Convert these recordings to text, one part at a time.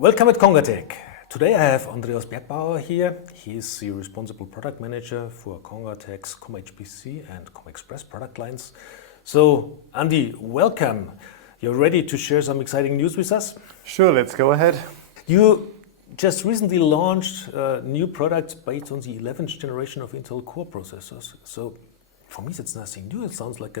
Welcome at congatec. Today I have Andreas Bergbauer here. He is the responsible product manager for congatec's COM-HPC and COM-Express product lines. So, Andy, welcome. You're ready to share some exciting news with us? Sure, let's go ahead. You just recently launched new products based on the 11th generation of Intel Core processors. So, for me, it's nothing new. It sounds like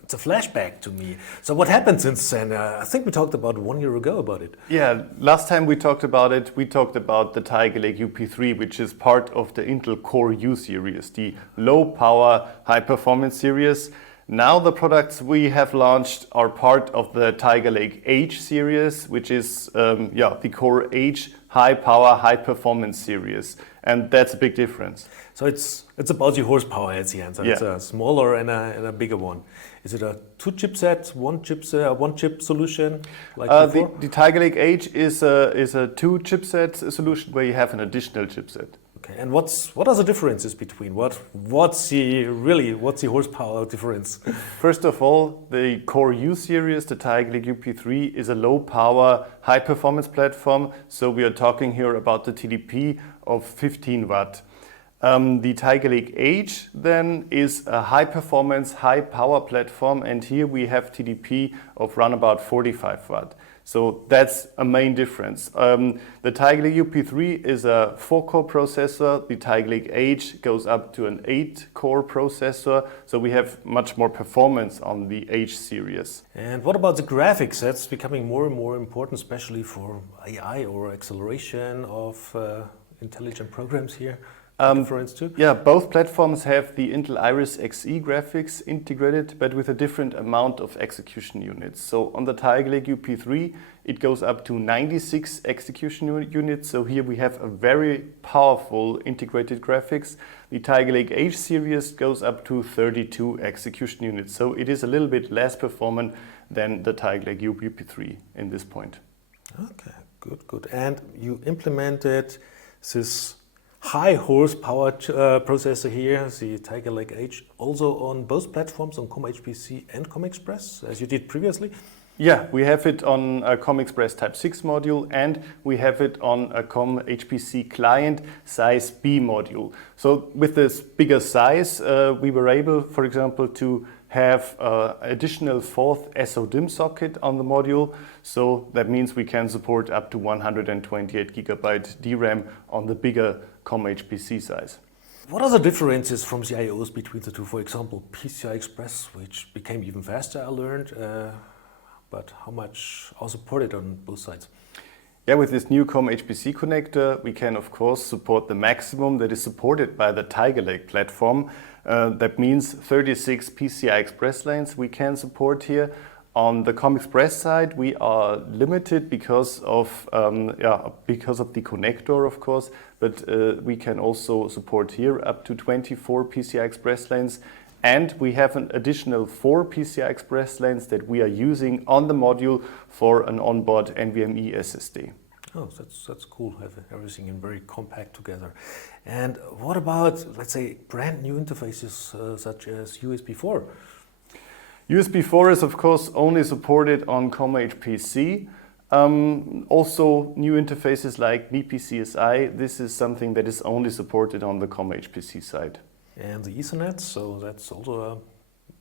it's a flashback to me. So what happened since then? I think we talked about 1 year ago about it. Yeah, last time we talked about it, we talked about the Tiger Lake UP3, which is part of the Intel Core U series, the low power, high performance series. Now the products we have launched are part of the Tiger Lake H series, which is the Core H high power, high performance series. And that's a big difference. So it's about the horsepower at the end. So it's a smaller and a bigger one. Is it a two chipset, one chip solution like before? The Tiger Lake H is a two chipset solution where you have an additional chipset. Okay, and what are the differences between what's the horsepower difference? First of all, the Core U series, the Tiger Lake UP3, is a low power, high performance platform. So we are talking here about the TDP of 15 watt. The Tiger Lake H then is a high performance, high power platform, and here we have TDP of around about 45 watt. So that's a main difference. The Tiger Lake UP3 is a 4-core processor. The Tiger Lake H goes up to an 8-core processor. So we have much more performance on the H series. And what about the graphics? That's becoming more and more important, especially for AI or acceleration of intelligent programs here. Yeah, both platforms have the Intel Iris Xe graphics integrated, but with a different amount of execution units. So on the Tiger Lake UP3, it goes up to 96 execution units. So here we have a very powerful integrated graphics. The Tiger Lake H series goes up to 32 execution units. So it is a little bit less performant than the Tiger Lake UP3 in this point. Okay, good. And you implemented this high horsepower processor here, the Tiger Lake H, also on both platforms, on COM-HPC and COM-Express, as you did previously? Yeah, we have it on a COM-Express Type 6 module, and we have it on a COM-HPC client size B module. So with this bigger size, we were able, for example, to have additional 4th SODIMM socket on the module. So that means we can support up to 128 gigabyte DRAM on the bigger COM-HPC size. What are the differences from the IOs between the two? For example, PCI Express, which became even faster, I learned, but how much are supported on both sides? Yeah, with this new COM-HPC connector, we can of course support the maximum that is supported by the Tiger Lake platform. That means 36 PCI Express lanes we can support here. On the COM-Express side, we are limited because of the connector, of course, but we can also support here up to 24 PCI Express lanes. And we have an additional 4 PCI Express lanes that we are using on the module for an onboard NVMe SSD. Oh, that's cool, have everything in very compact together. And what about, let's say, brand new interfaces such as USB 4? USB 4 is of course only supported on COM-HPC. Also new interfaces like MIPI-CSI, this is something that is only supported on the COM-HPC side. And the Ethernet, so that's also an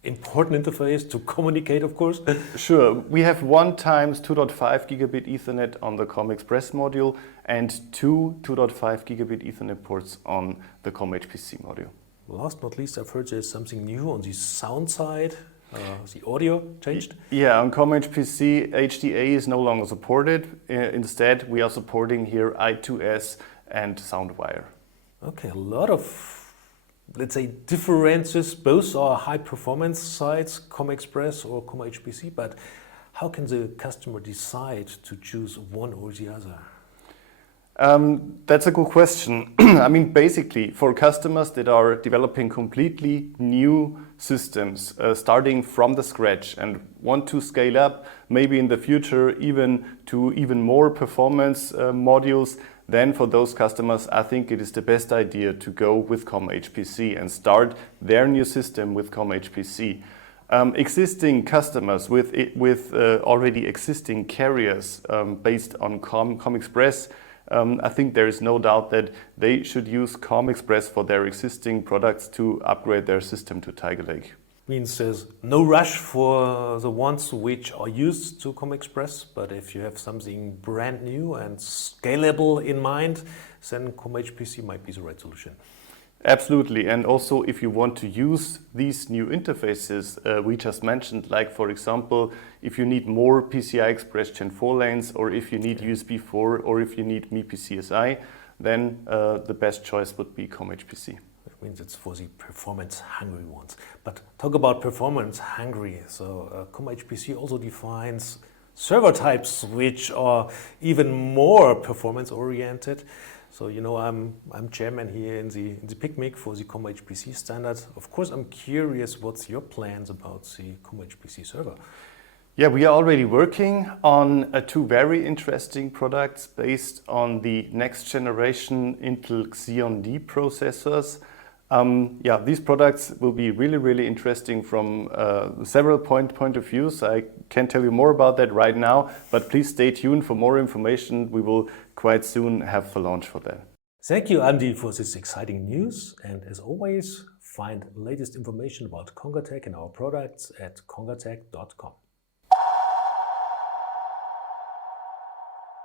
important interface to communicate, of course. Sure, we have 1 times 2.5 gigabit Ethernet on the COM-Express module and 2 2.5 gigabit Ethernet ports on the COM-HPC module. Last but not least, I've heard there's something new on the sound side. The audio changed? Yeah, on COM-HPC, HDA is no longer supported. Instead, we are supporting here I2S and SoundWire. Okay, a lot of, let's say, differences. Both are high performance sides, COM-Express or COM-HPC, but how can the customer decide to choose one or the other? That's a good question. I mean, basically, for customers that are developing completely new systems, starting from the scratch and want to scale up, maybe in the future even to even more performance modules, then for those customers, I think it is the best idea to go with COM-HPC and start their new system with COM-HPC. Existing customers with already existing carriers based on COM-Express, I think there is no doubt that they should use COM-Express for their existing products to upgrade their system to Tiger Lake. Means there's no rush for the ones which are used to COM-Express, but if you have something brand new and scalable in mind, then COM-HPC might be the right solution. Absolutely, and also if you want to use these new interfaces we just mentioned, like for example, if you need more PCI Express Gen 4 lanes, or if you need USB 4, or if you need MIPI CSI, then the best choice would be COM-HPC. That means it's for the performance-hungry ones. But talk about performance-hungry. So COM-HPC also defines server types which are even more performance-oriented. So you know, I'm chairman here in the PICMIC for the COM-HPC standard. Of course, I'm curious, what's your plans about the COM-HPC server? Yeah, we are already working on two very interesting products based on the next generation Intel Xeon D processors. Yeah, these products will be really interesting from several point of views. I can't tell you more about that right now, but please stay tuned for more information. We will quite soon have the launch for that. Thank you, Andy, for this exciting news. And as always, find latest information about congatec and our products at congatec.com.